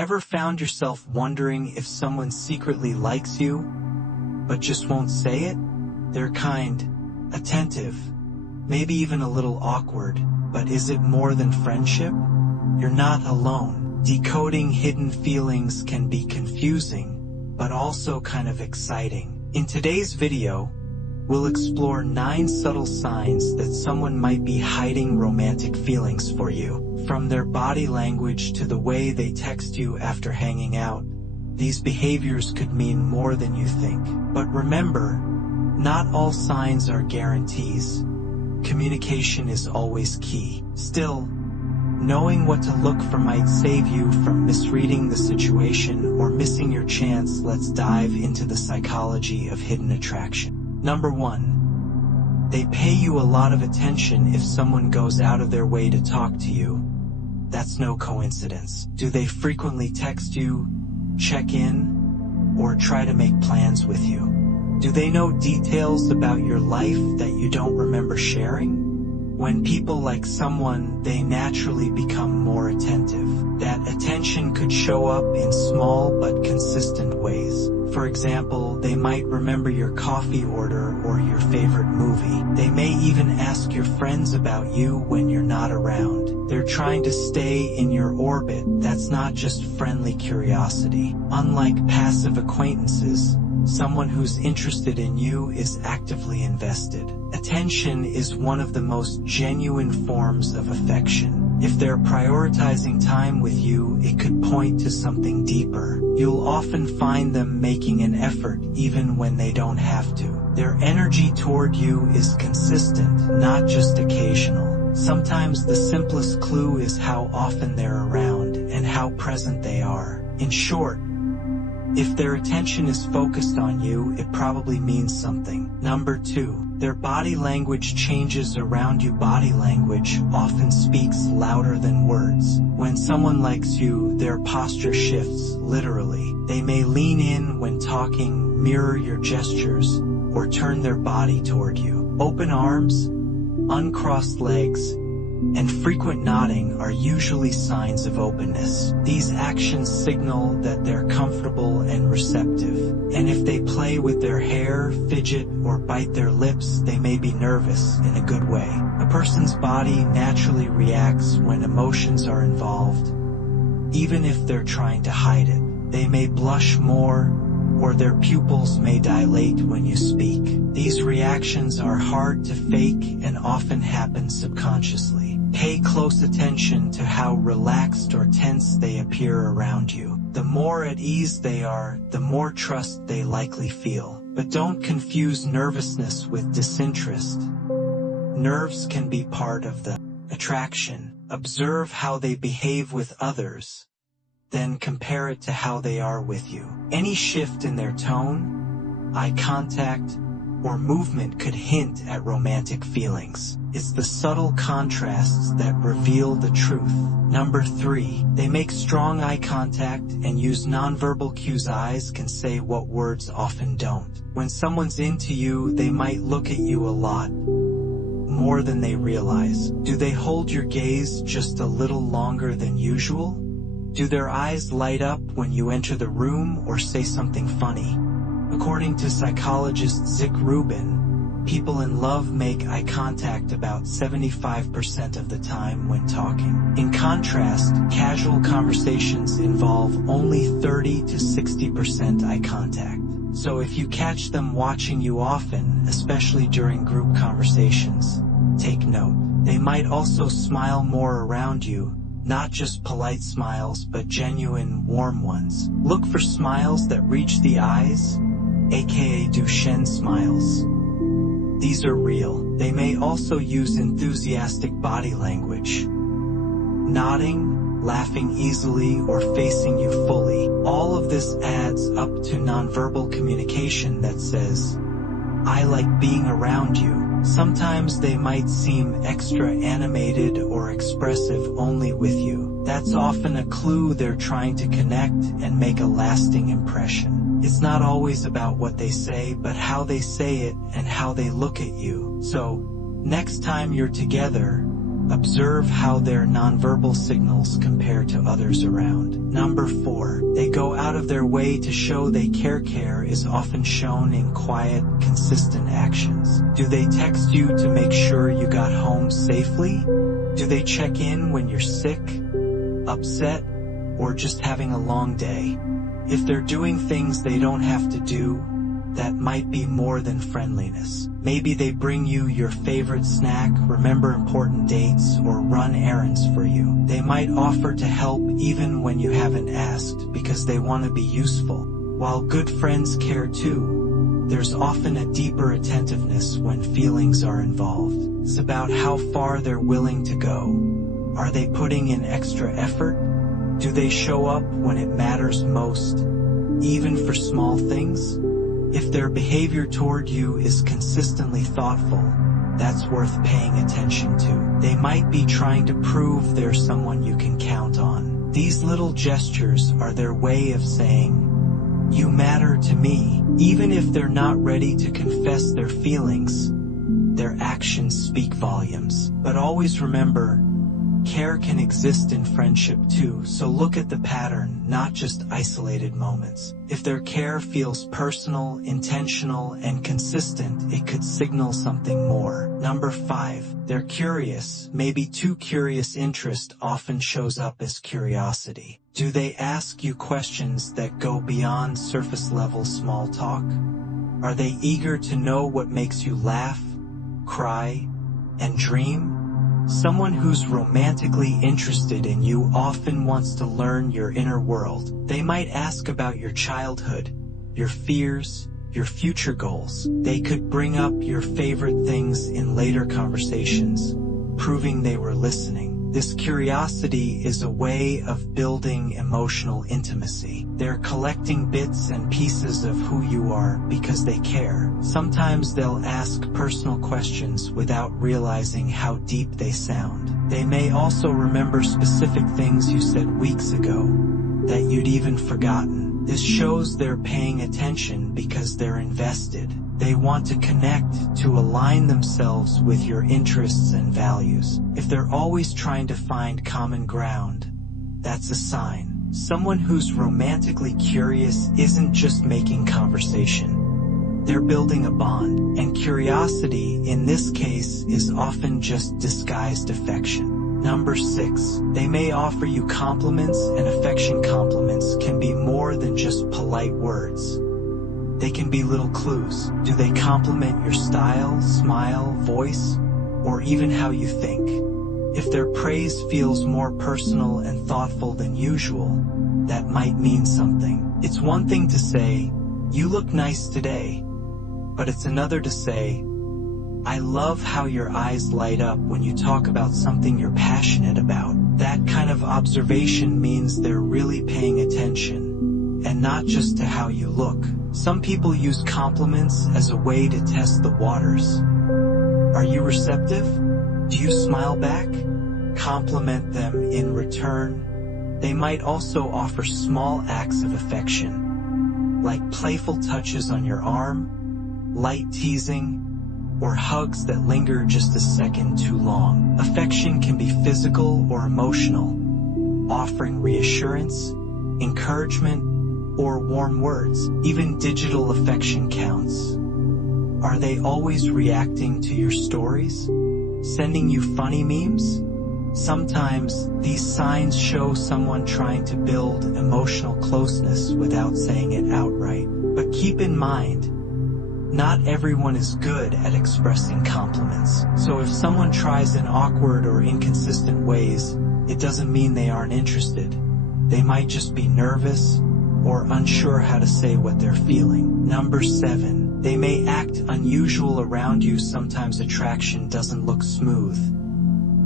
Ever found yourself wondering if someone secretly likes you, but just won't say it? They're kind, attentive, maybe even a little awkward, but is it more than friendship? You're not alone. Decoding hidden feelings can be confusing, but also kind of exciting. In today's video, we'll explore 9 subtle signs that someone might be hiding romantic feelings for you. From their body language to the way they text you after hanging out, these behaviors could mean more than you think. But remember, not all signs are guarantees. Communication is always key. Still, knowing what to look for might save you from misreading the situation or missing your chance. Let's dive into the psychology of hidden attraction. Number 1. They pay you a lot of attention. If someone goes out of their way to talk to you, that's no coincidence. Do they frequently text you, check in, or try to make plans with you? Do they know details about your life that you don't remember sharing? When people like someone, they naturally become more attentive. That attention could show up in small but consistent ways. For example, they might remember your coffee order or your favorite movie. They may even ask your friends about you when you're not around. They're trying to stay in your orbit. That's not just friendly curiosity. Unlike passive acquaintances, someone who's interested in you is actively invested. Attention is one of the most genuine forms of affection. If they're prioritizing time with you, it could point to something deeper. You'll often find them making an effort even when they don't have to. Their energy toward you is consistent, not just occasional. Sometimes the simplest clue is how often they're around and how present they are. In short, if their attention is focused on you, it probably means something. Number 2. Their body language changes around you. Body language often speaks louder than words. When someone likes you, their posture shifts, literally. They may lean in when talking, mirror your gestures, or turn their body toward you. Open arms, uncrossed legs, and frequent nodding are usually signs of openness. These actions signal that they're comfortable and receptive. And if they play with their hair, fidget, or bite their lips, they may be nervous in a good way. A person's body naturally reacts when emotions are involved, even if they're trying to hide it. They may blush more, or their pupils may dilate when you speak. These reactions are hard to fake and often happen subconsciously. Pay close attention to how relaxed or tense they appear around you. The more at ease they are, the more trust they likely feel. But don't confuse nervousness with disinterest. Nerves can be part of the attraction. Observe how they behave with others, then compare it to how they are with you. Any shift in their tone, eye contact, or movement could hint at romantic feelings. It's the subtle contrasts that reveal the truth. Number 3. They make strong eye contact and use nonverbal cues. Eyes can say what words often don't. When someone's into you, they might look at you a lot, more than they realize. Do they hold your gaze just a little longer than usual? Do their eyes light up when you enter the room or say something funny? According to psychologist Zick Rubin, people in love make eye contact about 75% of the time when talking. In contrast, casual conversations involve only 30 to 60% eye contact. So if you catch them watching you often, especially during group conversations, take note. They might also smile more around you, not just polite smiles but genuine, warm ones. Look for smiles that reach the eyes, aka Duchenne smiles. These are real. They may also use enthusiastic body language, nodding, laughing easily, or facing you fully. All of this adds up to nonverbal communication that says, "I like being around you." Sometimes they might seem extra animated or expressive only with you. That's often a clue they're trying to connect and make a lasting impression. It's not always about what they say, but how they say it and how they look at you. So, next time you're together, observe how their nonverbal signals compare to others around. Number 4. of their way to show they care. Care is often shown in quiet, consistent actions. Do they text you to make sure you got home safely? Do they check in when you're sick, upset, or just having a long day? If they're doing things they don't have to do, that might be more than friendliness. Maybe they bring you your favorite snack, remember important dates, or run errands for you. They might offer to help even when you haven't asked because they want to be useful. While good friends care too, there's often a deeper attentiveness when feelings are involved. It's about how far they're willing to go. Are they putting in extra effort? Do they show up when it matters most, even for small things? If their behavior toward you is consistently thoughtful, that's worth paying attention to. They might be trying to prove they're someone you can count on. These little gestures are their way of saying, "You matter to me." Even if they're not ready to confess their feelings, their actions speak volumes. But always remember, care can exist in friendship too, so look at the pattern, not just isolated moments. If their care feels personal, intentional, and consistent, it could signal something more. Number 5, they're curious, maybe too curious. Interest often shows up as curiosity. Do they ask you questions that go beyond surface-level small talk? Are they eager to know what makes you laugh, cry, and dream? Someone who's romantically interested in you often wants to learn your inner world. They might ask about your childhood, your fears, your future goals. They could bring up your favorite things in later conversations, proving they were listening. This curiosity is a way of building emotional intimacy. They're collecting bits and pieces of who you are because they care. Sometimes they'll ask personal questions without realizing how deep they sound. They may also remember specific things you said weeks ago that you'd even forgotten. This shows they're paying attention because they're invested. They want to connect, to align themselves with your interests and values. If they're always trying to find common ground, that's a sign. Someone who's romantically curious isn't just making conversation. They're building a bond, and curiosity, in this case, is often just disguised affection. Number 6, they may offer you compliments, and affection. Compliments can be more than just polite words. They can be little clues. Do they compliment your style, smile, voice, or even how you think? If their praise feels more personal and thoughtful than usual, that might mean something. It's one thing to say, "You look nice today," but it's another to say, "I love how your eyes light up when you talk about something you're passionate about." That kind of observation means they're really paying attention, and not just to how you look. Some people use compliments as a way to test the waters. Are you receptive? Do you smile back? Compliment them in return. They might also offer small acts of affection, like playful touches on your arm, light teasing, or hugs that linger just a second too long. Affection can be physical or emotional, offering reassurance, encouragement, or warm words. Even digital affection counts. Are they always reacting to your stories? Sending you funny memes? Sometimes, these signs show someone trying to build emotional closeness without saying it outright. But keep in mind, not everyone is good at expressing compliments. So if someone tries in awkward or inconsistent ways, it doesn't mean they aren't interested. They might just be nervous, or unsure how to say what they're feeling. Number 7, they may act unusual around you. Sometimes attraction doesn't look smooth.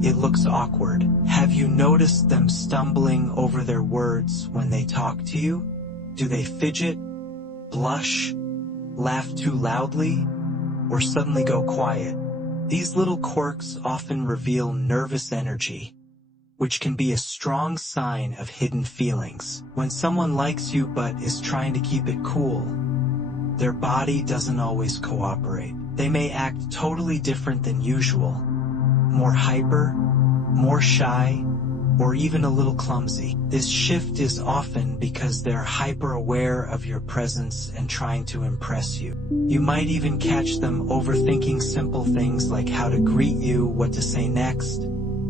It looks awkward. Have you noticed them stumbling over their words when they talk to you? Do they fidget, blush, laugh too loudly, or suddenly go quiet? These little quirks often reveal nervous energy, which can be a strong sign of hidden feelings. When someone likes you but is trying to keep it cool, their body doesn't always cooperate. They may act totally different than usual, more hyper, more shy, or even a little clumsy. This shift is often because they're hyper-aware of your presence and trying to impress you. You might even catch them overthinking simple things like how to greet you, what to say next,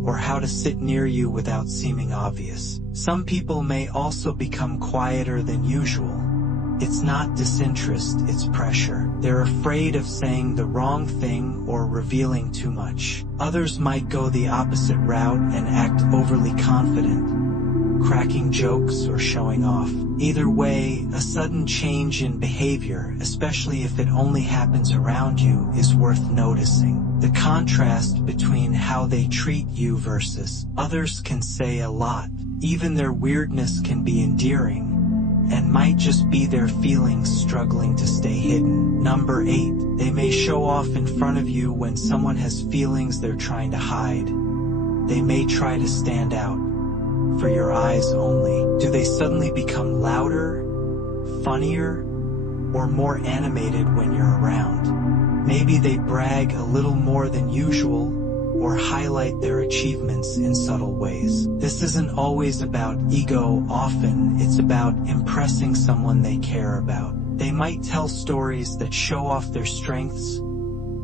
or how to sit near you without seeming obvious. Some people may also become quieter than usual. It's not disinterest, it's pressure. They're afraid of saying the wrong thing or revealing too much. Others might go the opposite route and act overly confident, cracking jokes or showing off. Either way, a sudden change in behavior, especially if it only happens around you, is worth noticing. The contrast between how they treat you versus others can say a lot. Even their weirdness can be endearing, and might just be their feelings struggling to stay hidden. Number 8, they may show off in front of you when someone has feelings they're trying to hide. They may try to stand out, for your eyes only. Do they suddenly become louder, funnier, or more animated when you're around? Maybe they brag a little more than usual, or highlight their achievements in subtle ways. This isn't always about ego, often it's about impressing someone they care about. They might tell stories that show off their strengths,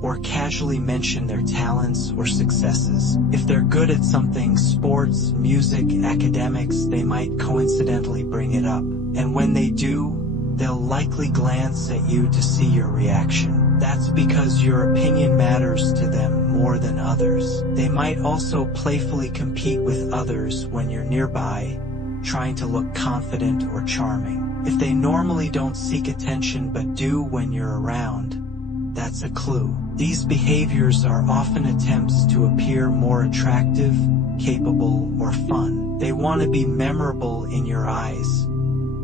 or casually mention their talents or successes. If they're good at something, sports, music, academics, they might coincidentally bring it up. And when they do, they'll likely glance at you to see your reaction. That's because your opinion matters to them more than others. They might also playfully compete with others when you're nearby, trying to look confident or charming. If they normally don't seek attention but do when you're around, that's a clue. These behaviors are often attempts to appear more attractive, capable, or fun. They want to be memorable in your eyes,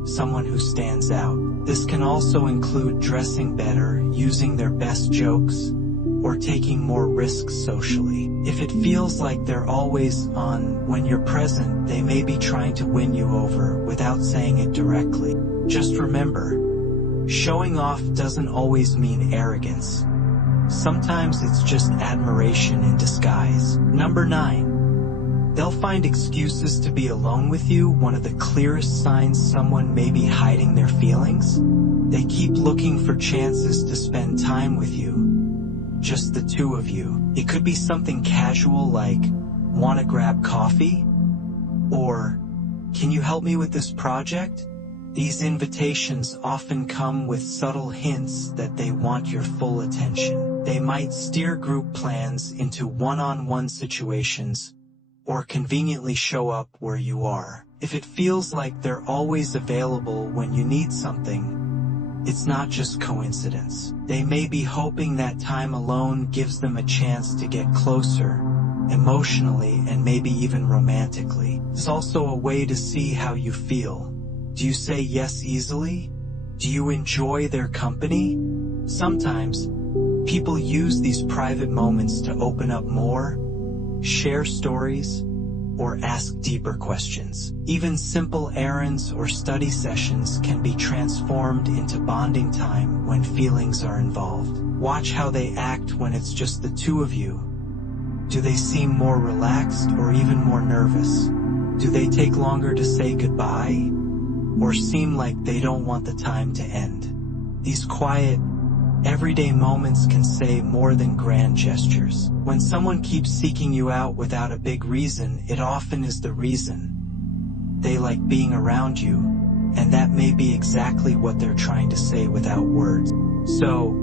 someone who stands out. This can also include dressing better, using their best jokes, or taking more risks socially. If it feels like they're always on when you're present, they may be trying to win you over without saying it directly. Just remember, showing off doesn't always mean arrogance. Sometimes it's just admiration in disguise. Number 9. They'll find excuses to be alone with you. One of the clearest signs someone may be hiding their feelings. They keep looking for chances to spend time with you. Just the two of you. It could be something casual like, "Wanna grab coffee?" Or, "Can you help me with this project?" These invitations often come with subtle hints that they want your full attention. They might steer group plans into one-on-one situations, or conveniently show up where you are. If it feels like they're always available when you need something, it's not just coincidence. They may be hoping that time alone gives them a chance to get closer, emotionally and maybe even romantically. It's also a way to see how you feel. Do you say yes easily? Do you enjoy their company? Sometimes, people use these private moments to open up more, share stories, or ask deeper questions. Even simple errands or study sessions can be transformed into bonding time when feelings are involved. Watch how they act when it's just the two of you. Do they seem more relaxed or even more nervous? Do they take longer to say goodbye, or seem like they don't want the time to end? These quiet, everyday moments can say more than grand gestures. When someone keeps seeking you out without a big reason, it often is the reason. They like being around you, and that may be exactly what they're trying to say without words. So,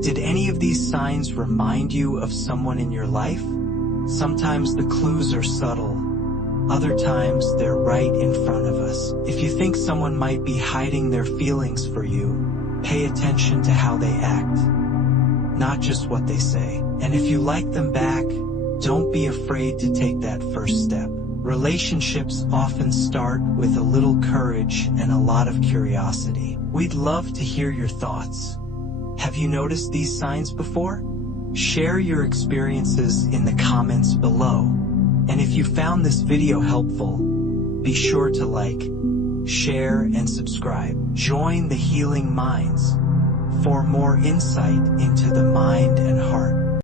did any of these signs remind you of someone in your life? Sometimes the clues are subtle. Other times they're right in front of us. If you think someone might be hiding their feelings for you, pay attention to how they act, not just what they say. And if you like them back, don't be afraid to take that first step. Relationships often start with a little courage and a lot of curiosity. We'd love to hear your thoughts. Have you noticed these signs before? Share your experiences in the comments below. And if you found this video helpful, be sure to like, share, and subscribe. Join the Healing Minds for more insight into the mind and heart.